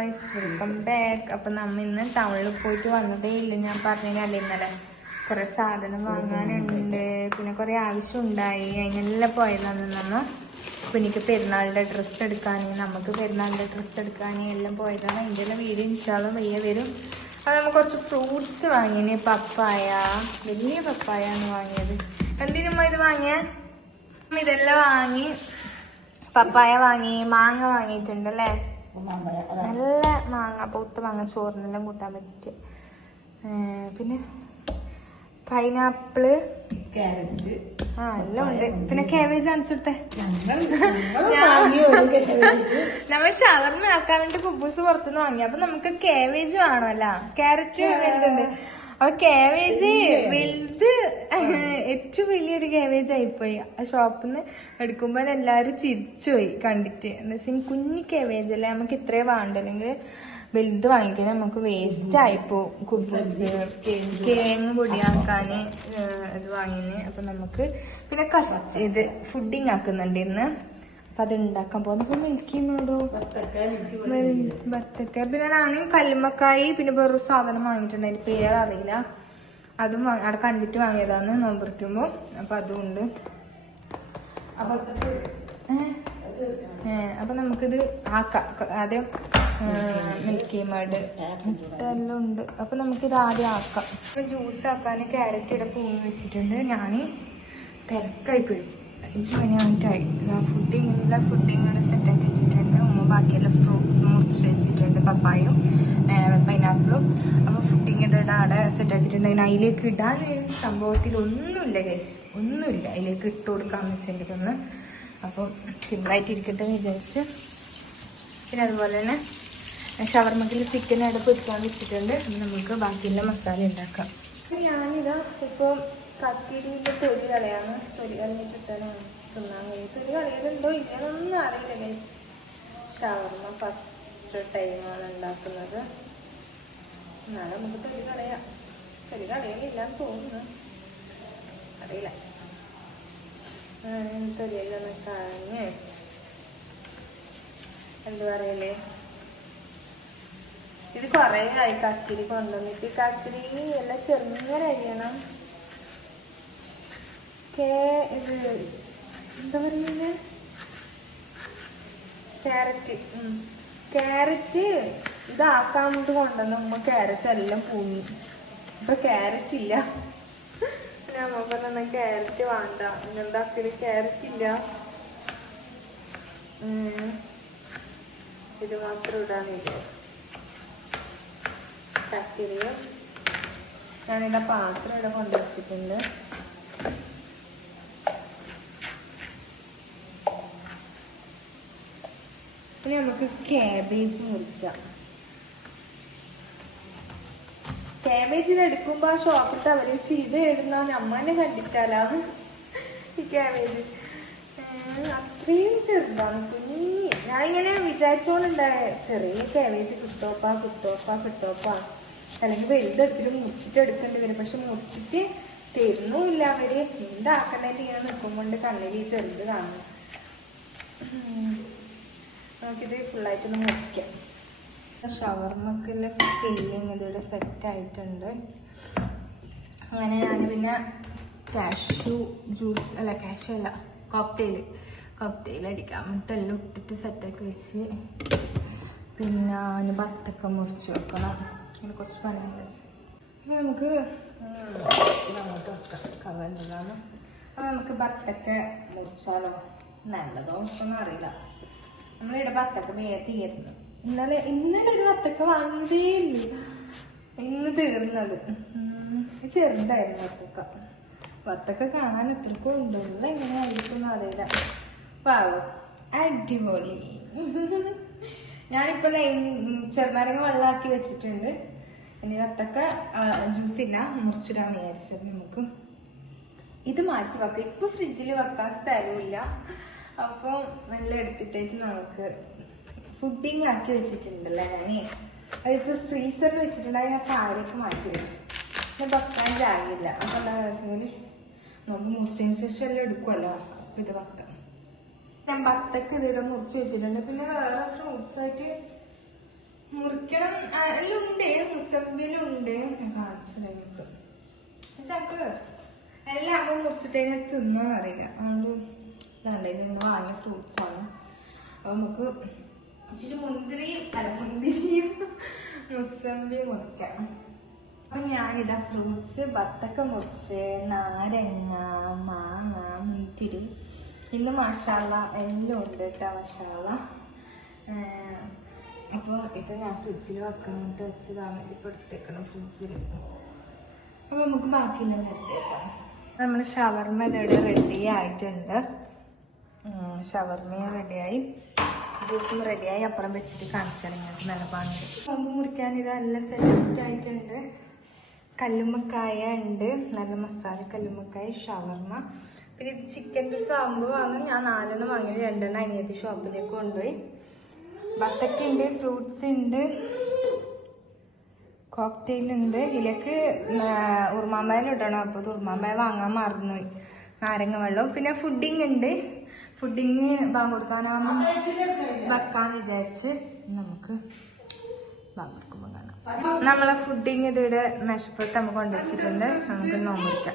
Guys, welcome back. അപ്പം നമ്മ ഇന്ന് ടൗണിൽ പോയിട്ട് വന്നതേ ഇല്ല. ഞാൻ പറഞ്ഞല്ലേ ഇന്നലെ കുറെ സാധനം വാങ്ങാനുണ്ട്, പിന്നെ കുറെ ആവശ്യം ഉണ്ടായി. അതിനെല്ലാം പോയതാണ് നമ്മ. അപ്പം എനിക്ക് പെരുന്നാളിൻ്റെ ഡ്രസ്സ് എടുക്കാൻ, നമുക്ക് പെരുന്നാളിൻ്റെ ഡ്രസ്സ് എടുക്കാൻ എല്ലാം പോയതാണ്. അതിൻ്റെ എല്ലാം വീഡിയോ ഇൻഷാല്ലാ വയ്യ വരും. അപ്പം നമ്മൾ കുറച്ച് ഫ്രൂട്ട്സ് വാങ്ങിന്. പപ്പായ, വലിയ പപ്പായ ആണ് വാങ്ങിയത്. എന്തിനുമ്മ ഇത് വാങ്ങിയ? ഇതെല്ലാം വാങ്ങി. പപ്പായ വാങ്ങി, മാങ്ങ വാങ്ങിയിട്ടുണ്ടല്ലേ. നല്ല മാങ്ങ, പൂത്ത മാങ്ങ, ചോറിനെല്ലാം കൂട്ടാൻ പറ്റിയ. പിന്നെ പൈനാപ്പിള്, ക്യാരറ്റ്, എല്ലാം ഉണ്ട്. പിന്നെ കാബേജ് കാണിച്ചിട്ടെ. നമ്മ ഷവർമ ആക്കാൻ വേണ്ടി കുബൂസ് പുറത്തുനിന്ന് വാങ്ങി. അപ്പൊ നമുക്ക് കാബേജ് വേണമല്ലോ. ക്യാരറ്റ് വരുന്നുണ്ട്. അപ്പൊ കാബേജ് വലുത്, ഏറ്റവും വലിയൊരു കാബേജ് ആയിപ്പോയി. ആ ഷോപ്പിൽ നിന്ന് എടുക്കുമ്പോൾ എല്ലാരും ചിരിച്ചുപോയി കണ്ടിട്ട്. എന്താ വെച്ചാൽ കുഞ്ഞി കാബേജ് അല്ലേ, നമുക്ക് ഇത്രേ വേണ്ടല്ലെങ്കിൽ വലുത് വാങ്ങിക്കാൻ നമുക്ക് വേസ്റ്റ് ആയിപ്പോ. കുബൂസ്, കേങ്ങ് പൊടിയാക്കാന് ഇത് വാങ്ങിന്. അപ്പൊ നമുക്ക് പിന്നെ ഇത് ഫുഡിങ് ആക്കുന്നുണ്ട് ഇന്ന്. അപ്പൊ അത് ഉണ്ടാക്കാൻ പോകുന്നു. മിൽക്കി മേഡോ, ബത്തക്ക, പിന്നെ ഞാൻ കല്ലുമ്മക്കായി, പിന്നെ വേറൊരു സാധനം വാങ്ങിയിട്ടുണ്ട്. അതിന്റെ പേരറിയില്ല. അതും അവിടെ കണ്ടിട്ട് വാങ്ങിയതാണ് നോമ്പറിക്കുമ്പോ. അപ്പൊ അതുകൊണ്ട് അപ്പൊ നമുക്കിത് ആക്കാം. ആദ്യം മിൽക്കി മേഡ് എല്ലാം ഉണ്ട്. അപ്പൊ നമുക്കിത് ആദ്യം ആക്കാം. ജ്യൂസ് ആക്കാൻ ക്യാരറ്റ് ഇവിടെ പൂങ്ങി വെച്ചിട്ടുണ്ട്. ഞാൻ തിരക്കായി പോയി. 5 മണിയായിട്ടായി. ഫുഡിങ്ങോടെ സെറ്റാക്കി വെച്ചിട്ടുണ്ട്. ബാക്കിയെല്ലാം ഫ്രൂട്ട്സ് മുറിച്ച് വെച്ചിട്ടുണ്ട്, പപ്പായും പൈനാപ്പിളും. അപ്പൊ ഫുഡിങ്ങിന്റെ അവിടെ സെറ്റാക്കിയിട്ടുണ്ട്. അതിലേക്ക് ഇടാൻ സംഭവത്തിൽ ഒന്നുമില്ല ഗൈസ്, ഒന്നുമില്ല. അതിലേക്ക് ഇട്ട് കൊടുക്കാന്ന് വെച്ചെങ്കിൽ ഒന്ന്. അപ്പം സിമ്പിളായിട്ട് ഇരിക്കട്ടെ എന്ന് വിചാരിച്ച്. പിന്നെ അതുപോലെ തന്നെ ഷവർമ്മക്കിൽ ചിക്കൻ അവിടെ പൊരിക്കാൻ വെച്ചിട്ടുണ്ട്. നമുക്ക് ബാക്കിയുള്ള മസാല ഉണ്ടാക്കാം. ഞാനിതാ ഇപ്പോൾ കത്തിരിന്റെ തൊലി കളയാണ്. തൊലി കളഞ്ഞിട്ടാണ് തിന്നാൻ കഴിയും. തൊലി കളയുന്നുണ്ടോ ഇങ്ങനൊന്നും അറിയില്ല ഗൈസ്. ഷവർമ്മ ഫസ്റ്റ് ടൈമാണ് ഉണ്ടാക്കുന്നത്. എന്നാലും നമുക്ക് തൊലി കളയാം. തൊലി കളയുന്നില്ലാന്ന് തോന്നുന്നു, അറിയില്ല. തൊലിയിലൊന്ന് കളഞ്ഞ് എന്ത് പറയല്ലേ, ഇത് കൊറേ ആയി കക്കിരി കൊണ്ടുവന്നിട്ട്. കക്കിരി എല്ലാം ചെറുങ്ങനെ അരിയണം. ഇത് എന്താ പറയുന്നത്, ക്യാരറ്റ് ഇതാക്കാൻ വേണ്ടി കൊണ്ടുവന്ന ക്യാരറ്റ് എല്ലാം പൂങ്ങി. ഇപ്പൊ ക്യാരറ്റ് ഇല്ല. ഞാൻ പറഞ്ഞ ക്യാരറ്റ് വേണ്ട, എന്താക്കല് ക്യാരറ്റ് ഇല്ല. ഇത് മാത്രം ഇടാന്ന് വിചാരിച്ചു. കക്കിരിയും ഞാനിവിടെ പാത്രം ഇവിടെ കൊണ്ടുവച്ചിട്ടുണ്ട്. ഇനി നമുക്ക് ക്യാബേജ് മുറിക്കാം. ക്യാബേജ് ഇത് എടുക്കുമ്പോ ആ ഷോപ്പിട്ട് അവര് ചെയ്ത് ഇടുന്ന നമ്മനെ കണ്ടിട്ടാലാ. ഈ ക്യാബേജ് അത്രയും ചെറുതാണ്, കുഞ്ഞി. ഞാൻ ഇങ്ങനെ വിചാരിച്ചോണ്ടുണ്ടായ ചെറിയ ക്യാബേജ് കിട്ടോപ്പാ അല്ലെങ്കിൽ വലുതെടുത്തിട്ട് മുറിച്ചിട്ട് എടുക്കേണ്ടി വരും. പക്ഷെ മുറിച്ചിട്ട് തരുന്നുമില്ല അവര്. എന്താക്കണ്ടേറ്റ് ഇങ്ങനെ നിൽക്കുമ്പോണ്ട് കണ്ണിൽ ചെറുത് കാണുന്നു. നമുക്കിത് ഫുള്ളായിട്ടൊന്ന് മുറിക്കാം. ഷവർമ്മക്കുള്ള ഫില്ലിങ് ഇതിവിടെ സെറ്റ് ആയിട്ടുണ്ട്. അങ്ങനെ ഞാൻ പിന്നെ കാഷ്യൂ ജ്യൂസ് കോക്ടെയിൽ അടിക്കാൻ വേണ്ടിട്ട് എല്ലാം ഇട്ടിട്ട് സെറ്റാക്കി വെച്ച്. പിന്നെ അതിന് ബത്തക്ക മുറിച്ച് വെക്കണം. അങ്ങനെ കുറച്ച് പണിയുണ്ട്. പിന്നെ നമുക്ക് അങ്ങോട്ട് വെക്കാം, കവറിലാണ്. അപ്പം നമുക്ക് ബത്തക്ക മുറിച്ചാലോ? നല്ലതോ ഒന്നും അറിയില്ല. നമ്മളിവിടെ ബത്തക്ക തീർന്നു. ഇന്നലെ ഒരു ബത്തക്ക വാങ്ങിയതേ ഇല്ല, ഇന്ന് തീർന്നത്. ചെറുതായിരുന്നു ബത്തക്ക കാണാൻ എത്രക്കും ഉണ്ടല്ലോ. എങ്ങനെയായിരിക്കും അറിയില്ല. പാവം, അടിപൊളി. ഞാനിപ്പോ ചെറുനാരങ്ങ വെള്ളമാക്കി വെച്ചിട്ടുണ്ട്. ഇനി ബത്തക്ക ജ്യൂസ് ഇല്ല, മുറിച്ചിടാൻ വിചാരിച്ചത്. നമുക്ക് ഇത് മാറ്റി വെക്കാം. ഇപ്പൊ ഫ്രിഡ്ജിൽ വെക്കാൻ സ്ഥലമില്ല. അപ്പം നല്ല എടുത്തിട്ടായിട്ട് നമുക്ക് ഫുഡിങ് ആക്കി വെച്ചിട്ടുണ്ടല്ലോ. ഞാനേ അതിപ്പോ ഫ്രീസറിൽ വെച്ചിട്ടുണ്ടെങ്കിൽ ഞാൻ താഴേക്ക് മാറ്റി വെച്ചു. പിന്നെ വെക്കാൻ ജാഗില്ല. അപ്പൊ എന്താണെന്ന് വെച്ചാൽ നമുക്ക് മുറിച്ചതിന് ശേഷം എല്ലാം എടുക്കുമല്ലോ. അപ്പൊ ഇത് വെക്കാം. ഞാൻ ബത്തക്ക ഇതിവിടെ മുറിച്ച് വെച്ചിട്ടുണ്ട്. പിന്നെ വേറെ ഫ്രൂട്ട്സ് ആയിട്ട് മുറിക്കണം എല്ലാം ഉണ്ട്, മുസമ്പിലുണ്ട്, ഞാൻ കാണിച്ചു നിങ്ങൾക്ക്. പക്ഷെ നമുക്ക് എല്ലാം ആകുമ്പോൾ മുറിച്ചിട്ട് കഴിഞ്ഞാൽ തിന്നാൻ അറിയില്ല. അതുകൊണ്ട് ഇതാണ്ട് നിന്ന് വാങ്ങിയ ഫ്രൂട്ട്സ് ആണ്. അപ്പൊ നമുക്ക് ഇച്ചിരി മുന്തിരിയും മുസമ്പിയും മുറിക്കാം. അപ്പൊ ഞാനിതാ ഫ്രൂട്ട്സ് ബത്തക്ക മുറിച്ച്, നാരങ്ങ, മാങ്ങ, മുന്തിരി, ഇന്ന് മാഷാള്ള എല്ലാം ഉണ്ട് കേട്ടോ. മാഷാള്ള അപ്പോൾ ഇത് ഞാൻ ഫ്രിഡ്ജിൽ വെക്കാനായിട്ട് വെച്ചതാണ്. ഇപ്പൊ എടുത്തേക്കണം ഫ്രിഡ്ജിൽ. അപ്പൊ നമുക്ക് ബാക്കിയെല്ലാം എടുത്തേക്കാം. നമ്മൾ ഷവർമ്മ ഇതോടെ റെഡി ആയിട്ടുണ്ട്. ഷവർമ്മയും റെഡിയായി, ജ്യൂസും റെഡിയായി. അപ്പുറം വെച്ചിട്ട് കാണിച്ചിറങ്ങിയത് നല്ല പാങ്ങി. നോമ്പ് മുറിക്കാൻ ഇത് നല്ല സെലക്ട് ആയിട്ടുണ്ട്. കല്ലുമ്മക്കായ ഉണ്ട്, നല്ല മസാല കല്ലുമ്മക്കായ, ഷവർമ്മ. പിന്നെ ഇത് ചിക്കൻ്റെ ഒരു സംഭവമാണ്. ഞാൻ 4 വാങ്ങി, 2 അനിയത്തി ഷോപ്പിലേക്ക് കൊണ്ടുപോയി. ബത്തക്ക ഉണ്ട്, ഫ്രൂട്ട്സ് ഉണ്ട്, കോക്ടെയിൽ ഉണ്ട്. ഇതിലേക്ക് ഉറുമാമ്പായ ഇടണം. അപ്പോൾ ഉറുമാമ്പായ വാങ്ങാൻ മറന്നുപോയി. നാരങ്ങ വെള്ളം, പിന്നെ ഫുഡിങ് ഉണ്ട്. ഫുഡിങ് ബാങ്ക് കൊടുക്കാനാകുമ്പോൾ വെക്കാന്ന് വിചാരിച്ച് നമുക്ക് ബാങ്ക് കൊടുക്കുമ്പോൾ കാണാം. നമ്മളെ ഫുഡിങ് ഇതിവിടെ മേശപ്പുറത്ത് നമുക്ക് കൊണ്ടുവച്ചിട്ടുണ്ട്. നമുക്ക് നോമ്പ് കൊടുക്കാം.